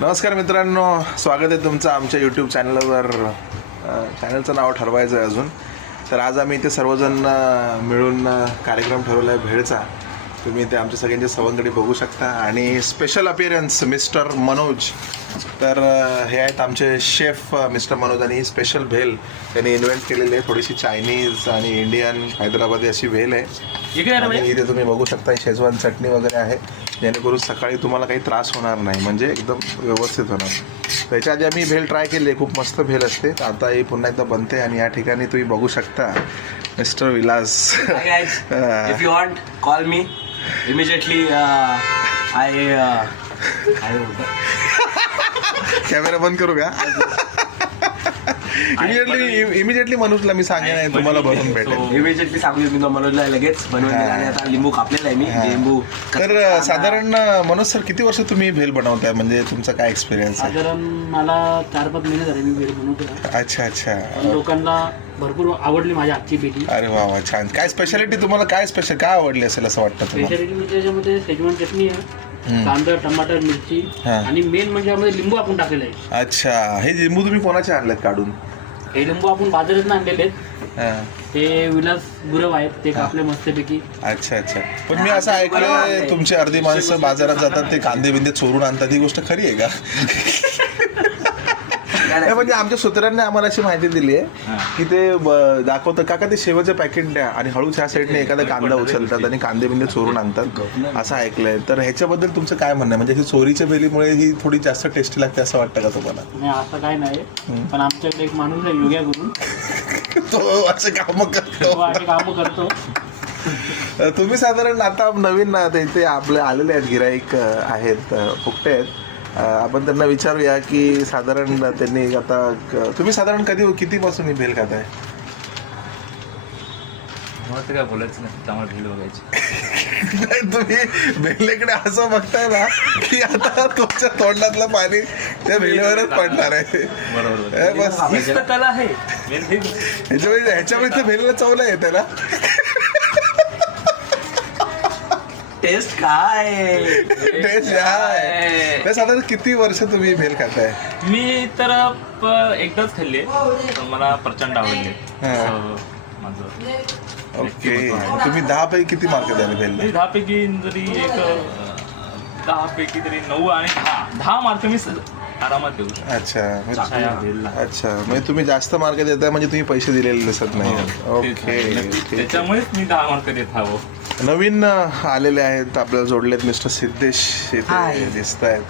नमस्कार मित्रांनो, स्वागत आहे तुमचं आमच्या यूट्यूब चॅनलवर. चॅनलचं नाव ठरवायचं आहे अजून. तर आज आम्ही इथे सर्वजण मिळून कार्यक्रम ठरवला आहे भेळचा. तुम्ही इथे आमच्या सगळ्यांचे सवंगडी बघू शकता आणि स्पेशल अपीअरन्स मिस्टर मनोज. तर हे आहेत आमचे शेफ मिस्टर मनोज आणि ही स्पेशल भेल त्यांनी इन्व्हेंट केलेली आहे. थोडीशी चायनीज आणि इंडियन हैदराबादी अशी भेल आहे. आणि इथे तुम्ही बघू शकता शेजवान चटणी वगैरे आहे, जेणेकरून सकाळी तुम्हाला काही त्रास होणार नाही, म्हणजे एकदम व्यवस्थित होणार. त्याच्या आधी आम्ही भेल ट्राय केली आहे, खूप मस्त भेल असते. आता ही पुन्हा एकदा बनते आणि या ठिकाणी तुम्ही बघू शकता mister Vilas. If you want, call me immediately. Camera बंद करू का? इमिजिएटली मनोजला मी सांगेन तुम्हाला बनवून भेटेल. इमिजिएटली सांगू मी मनोजला लगेच बनवून आणि आता लिंबू कापलेला आहे मी. लिंबू तर साधारण मनोज सर किती वर्ष तुम्ही भेल बनवताय, म्हणजे तुमचा काय एक्सपिरियन्स आहे? साधारण मला 4-5 महिने झाले मी भेल बनवतो. अच्छा अच्छा. लोकांना भरपूर आवडली माझ्या हातची भेटी. अरे वा वा, छान. काय स्पेशालिटी तुम्हाला, काय स्पेशल काय आवडली असेल असं वाटतं तुम्हाला? स्पेशालिटी म्हणजे त्याच्यामध्ये शेजवान चटणी आहे, कांदा, टमाटर, मिरची आणि मेन म्हणजे यामध्ये लिंबू आपण टाकलेलं आहे. अच्छा, हे लिंबू तुम्ही कोणाचे आणलेत काढून? हे लिंबू आपण बाजारात आणलेले आहेत. ते विलास गुरव आहेत, ते कापले मस्तपैकी. अच्छा अच्छा. पण मी असं ऐकलंय तुमची अर्धी माणसं बाजारात जातात ते कांदे बिंदे चोरून आणतात, ही गोष्ट खरी आहे का? म्हणजे आमच्या सूत्रांनी आम्हाला अशी माहिती दिली आहे की ते दाखवतं काका ते शेवटचं पॅकेट द्या आणि हळूच ह्या साईडने एखादा कांदा उचलतात आणि कांदे बिंदे चोरून आणतात, असं ऐकलंय. तर ह्याच्याबद्दल तुमचं काय म्हणणं आहे? म्हणजे ही चोरीच्या भेलीमुळे ही थोडी जास्त टेस्टी लागते असं वाटतं का तुम्हाला? नाही, असं काय नाही. पण आमच्याकडे एक माणूस आहे योग्य करून, तो असे कामं करतो. तुम्ही साधारण आता नवीन इथे आपले आलेले आहेत गिराईक आहेत, फुकटे आहेत. आपण त्यांना विचारूया की साधारण त्यांनी आता तुम्ही साधारण कितीपासून ही भेल खाताय? मला तर काय बोलायचं नाही, त्यामुळे भेल बघायची. नाही, तुम्ही भेलेकडे असं बघताय ना की आता तुमच्या तोंडातलं पाणी त्या भेलेवरच पडणार आहे. बरोबर, बस त्याला आहे ह्याच्यामुळे भेलेला चवलं आहे त्याला. टेस्ट काय? साधारण किती वर्ष तुम्ही भेल खाताय? मी तर एकदाच खाल्ली पण मला प्रचंड आवडली. माझं ओके. तुम्ही 10 पैकी किती मार्क द्याल भेल? 10 पैकी जरी 10 पैकी तरी 9 आणि 10 मार्क मी आरामात देऊ शकतो. अच्छा, म्हणजे तुम्ही जास्त मार्क देताय म्हणजे तुम्ही पैसे दिलेले दिसत नाही. ओके, त्याच्यामुळेच मी 10 मार्क देत हवं. नवीन आलेले आहेत, आपल्याला जोडलेत मिस्टर सिद्धेश इथे दिसत आहेत.